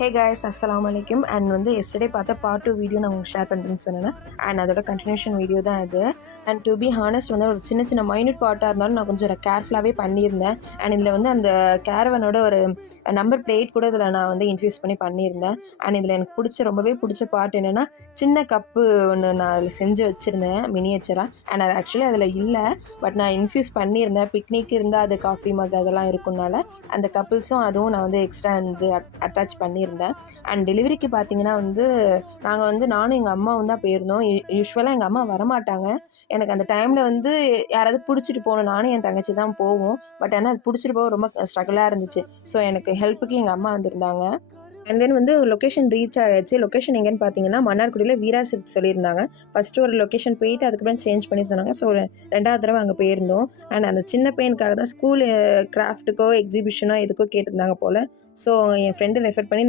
Hey guys அஸ்ஸலாமு அலைக்கும். And வந்து எஸ்டர்டே பார்த்த பார்ட் 2 வீடியோ நான் உங்களுக்கு ஷேர் பண்ணுறேன்னு சொன்னேன். அண்ட் அதோட கண்டினியூஷன் வீடியோ தான் இது. அண்ட் டு பி ஹானஸ்ட் வந்து ஒரு சின்ன சின்ன மைன்யூட் பார்ட்டாக இருந்தாலும் நான் கொஞ்சம் கேர்ஃபுல்லாகவே பண்ணியிருந்தேன். அண்ட் இதில் வந்து அந்த கேரவனோட ஒரு நம்பர் பிளேட் கூட இதில் நான் வந்து இன்ஃபியூஸ் பண்ணி பண்ணியிருந்தேன். அண்ட் இதில் எனக்கு ரொம்பவே பிடிச்ச பார்ட் என்னென்னா, சின்ன கப்பு ஒன்று நான் அதில் செஞ்சு வச்சுருந்தேன் மினியேச்சராக. அண்ட் அது ஆக்சுவலி அதில் இல்லை, பட் நான் இன்ஃபியூஸ் பண்ணியிருந்தேன். பிக்னிக் இருந்தால் அது காஃபி மக் அதெல்லாம் இருக்கும்னால அந்த கப்புள்ஸும் அதுவும் நான் வந்து எக்ஸ்ட்ரா வந்து அட்டாச் பண்ணியிருந்தேன். அண்ட் டெலிவரிக்கு பார்த்தீங்கன்னா வந்து நாங்கள் வந்து நானும் எங்கள் அம்மாவும் தான் போயிருந்தோம். யூஸ்வலாக எங்கள் அம்மா வரமாட்டாங்க. எனக்கு அந்த டைமில் வந்து யாராவது பிடிச்சிட்டு போகணும், நானும் என் தங்கச்சி தான் போவோம். பட் ஆனால் அது பிடிச்சிட்டு போக ரொம்ப ஸ்ட்ரகிளாக இருந்துச்சு. ஸோ எனக்கு ஹெல்ப்புக்கு எங்கள் அம்மா வந்திருந்தாங்க. அண்ட் தென் வந்து லொக்கேஷன் ரீச் ஆகிடுச்சு. லொக்கேஷன் எங்கேன்னு பார்த்தீங்கன்னா மன்னார்குடியில் வீரா சில்க் சொல்லியிருந்தாங்க. ஃபஸ்ட்டு ஒரு லொக்கேஷன் போயிட்டு அதுக்கப்புறம் சேஞ்ச் பண்ணி சொன்னாங்க. ஸோ 2வது தடவை அங்கே போயிருந்தோம். அண்ட் அந்த சின்ன பையனுக்காக தான் ஸ்கூல் கிராஃப்ட்டுக்கோ எக்ஸிபிஷனோ எதுக்கோ கேட்டிருந்தாங்க போல். ஸோ என் ஃப்ரெண்டு ரெஃபர் பண்ணி